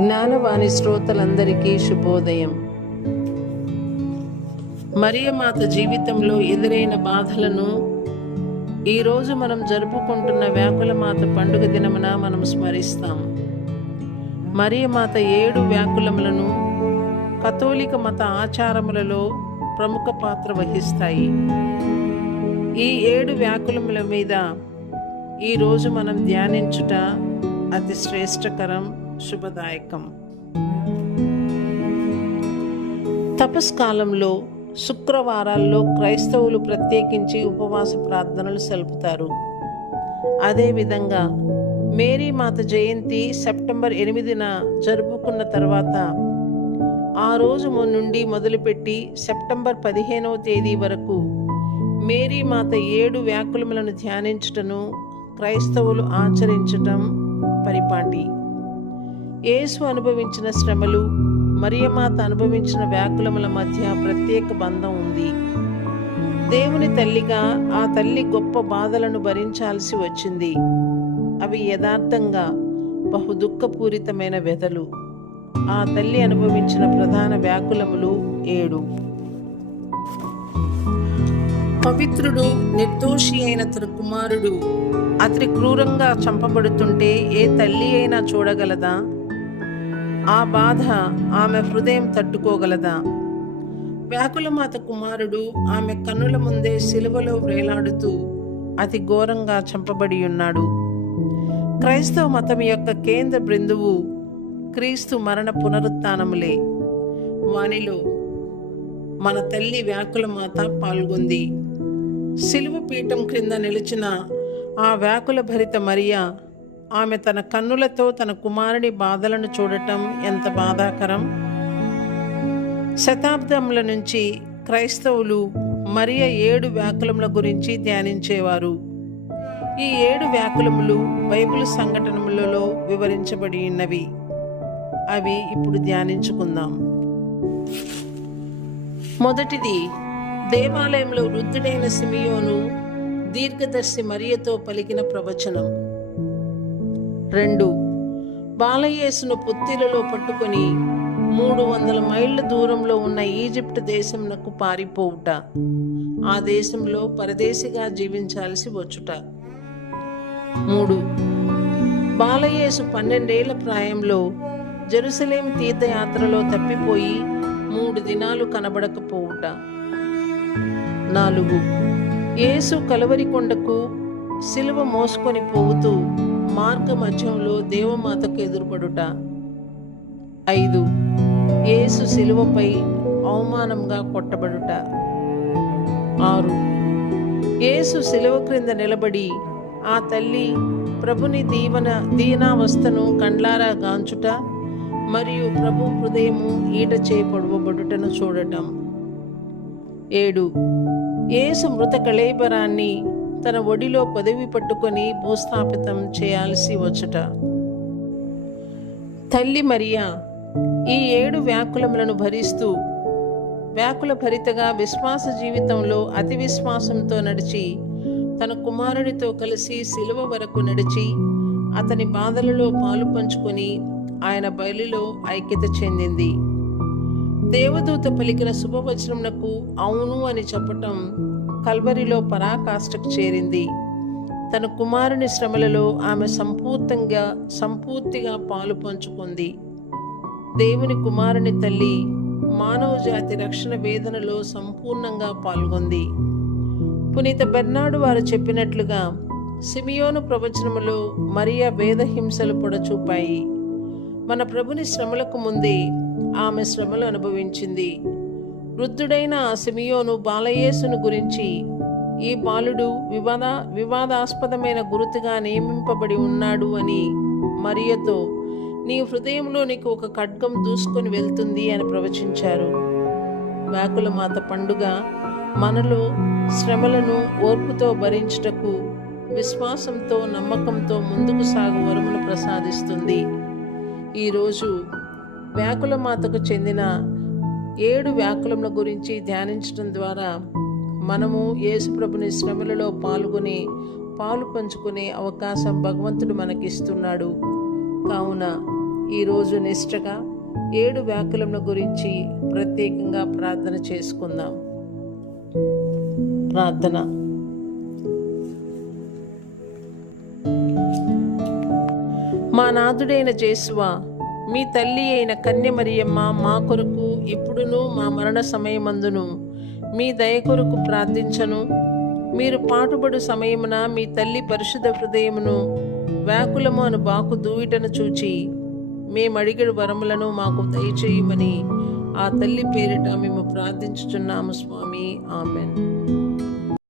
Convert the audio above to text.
జ్ఞానవాణి శ్రోతలందరికీ శుభోదయం. మరియమాత జీవితంలో ఎదురైన బాధలను ఈరోజు మనం జరుపుకుంటున్న వ్యాకులమాత పండుగ దినమున మనం స్మరిస్తాం. మరియమాత 7 వ్యాకులములను కథోలిక మత ఆచారములలో ప్రముఖ పాత్ర వహిస్తాయి. ఈ 7 వ్యాకులముల మీద ఈరోజు మనం ధ్యానించుట అతి శ్రేష్టకరం, శుభదాయకం. తపస్కాలంలో శుక్రవారాల్లో క్రైస్తవులు ప్రత్యేకించి ఉపవాస ప్రార్థనలు సలుపుతారు. అదేవిధంగా మేరీమాత జయంతి సెప్టెంబర్ 8న జరుపుకున్న తర్వాత ఆ రోజు నుండి మొదలుపెట్టి సెప్టెంబర్ 15వ తేదీ వరకు మేరీమాత 7 వ్యాకులములను ధ్యానించుటను క్రైస్తవులు ఆచరించటం పరిపాటి. యేసు అనుభవించిన శ్రమలు, మరియమాత అనుభవించిన వ్యాకులముల మధ్య ప్రత్యేక బంధం ఉంది. దేవుని తల్లిగా ఆ తల్లి గొప్ప బాధలను భరించాల్సి వచ్చింది. అవి యథార్థంగా బహు దుఃఖపూరితమైన వ్యధలు. ఆ తల్లి అనుభవించిన ప్రధాన వ్యాకులములు 7. పవిత్రుడు, నిర్దోషి అయిన తన కుమారుడు అతి క్రూరంగా చంపబడుతుంటే ఏ తల్లి అయినా చూడగలదా? ఆ బాధ ఆమె హృదయం తట్టుకోగలదా? వ్యాకులమాత కుమారుడు ఆమె కన్నుల ముందే సిలువలో వేలాడుతూ అతి ఘోరంగా చంపబడి ఉన్నాడు. క్రైస్తవ మతం యొక్క కేంద్ర బిందువు క్రీస్తు మరణ పునరుత్థానములే. వానిలో మన తల్లి వ్యాకులమాత పాల్గొంది. సిలువ పీఠం క్రింద నిలిచిన ఆ వ్యాకుల భరిత మరియా ఆమె తన కన్నులతో తన కుమారుని బాధలను చూడటం ఎంత బాధాకరం. శతాబ్దముల నుంచి క్రైస్తవులు మరియ 7 వ్యాకులముల గురించి ధ్యానించేవారు. ఈ 7 వ్యాకులములు బైబిల్ సంఘటనలలో వివరించబడి ఉన్నవి. అవి ఇప్పుడు ధ్యానించుకుందాం. మొదటిది, దేవాలయంలో వృద్ధుడైన సిమియోను దీర్ఘదర్శి మరియతో పలికిన ప్రవచనం. 2, బాలయేసును పొత్తిలలో పట్టుకొని 300 మైళ్ళ దూరంలో ఉన్న ఈజిప్ట్ దేశమునకు పారిపోవుట, ఆ దేశంలో పరదేశిగా జీవించాల్సి వచ్చుట. 3, బాలయేసు 12 ఏళ్ల ప్రాయంలో జెరూసలేం తీర్థయాత్రలో తప్పిపోయి 3 దినాలు కనబడకపోవుట. 4, యేసు కలువరి కొండకు సిలువ మోసుకొని పోవుతూ మార్గ మధ్యంలో దేవమాతకు ఎదురుపడుట. 5, యేసు సిలువపై అవమానంగా కొట్టబడుట. 6, యేసు సిలువ క్రింద నిలబడి ఆ తల్లి ప్రభుని దీనావస్థను కండ్లారా గాంచుట మరియు ప్రభు హృదయము ఈట చేయబడుటను చూడటం. 7, యేసు మృత కళేబరాన్ని తన ఒడిలో పదవి పట్టుకొని భూస్థాపితం చేయాల్సి వచ్చుట. తల్లి మరియా ఈ 7 వ్యాకులములను భరిస్తూ వ్యాకుల భరితగా విశ్వాస జీవితంలో అతి విశ్వాసంతో నడిచి తన కుమారునితో కలిసి సిలువ వరకు నడిచి అతని బాధలలో పాలు పంచుకొని ఆయన బలిలో ఐక్యత చెందింది. దేవదూత పలికిన శుభవచనమునకు అవును అని చెప్పటం కల్వరిలో పరాకాష్ఠకు చేరింది. తన కుమారుని శ్రమలలో ఆమె సంపూర్తిగా పాలు పంచుకుంది. దేవుని కుమారుని తల్లి మానవ జాతి రక్షణ వేదనలో సంపూర్ణంగా పాల్గొంది. పునీత బెర్నార్డు వారు చెప్పినట్లుగా సిమియోను ప్రవచనములో మరియా వేద హింసలు పొడచూపాయి. మన ప్రభుని శ్రమలకు ముందే ఆమె శ్రమలు అనుభవించింది. వృద్ధుడైన ఆ సిమియోను బాలయేసును గురించి ఈ బాలుడు వివాదాస్పదమైన గురుతుగా నియమింపబడి ఉన్నాడు అని మరియతో నీ హృదయంలో నీకు ఒక ఖడ్గం దూసుకొని వెళ్తుంది అని ప్రవచించారు. వ్యాకులమాత పండుగ మనలో శ్రమలను ఓర్పుతో భరించుటకు విశ్వాసంతో నమ్మకంతో ముందుకు సాగు వరమును ప్రసాదిస్తుంది. ఈరోజు వ్యాకులమాతకు చెందిన 7 వ్యాకులముల గురించి ధ్యానించడం ద్వారా మనము యేసుప్రభుని శ్రమలలో పాల్గొని పాలు పంచుకునే అవకాశం భగవంతుడు మనకిస్తున్నాడు. కావున ఈరోజు నిష్టగా 7 వ్యాకులముల గురించి ప్రత్యేకంగా ప్రార్థన చేసుకుందాం. ప్రార్థన. మా నాథుడైన యేసువా, మీ తల్లి అయిన కన్య మరియమ్మ మా కొరకు ఇప్పుడును మా మరణ సమయమందును మీ దయ కొరకు ప్రార్థించను. మీరు పాటుపడు సమయమున మీ తల్లి పరిశుద్ధ హృదయమును వ్యాకులము అను బాకు దూవిటను చూచి మేమడిగడు వరములను మాకు దయచేయమని ఆ తల్లి పేరిట మేము ప్రార్థించుచున్నాము స్వామి. ఆమెన్.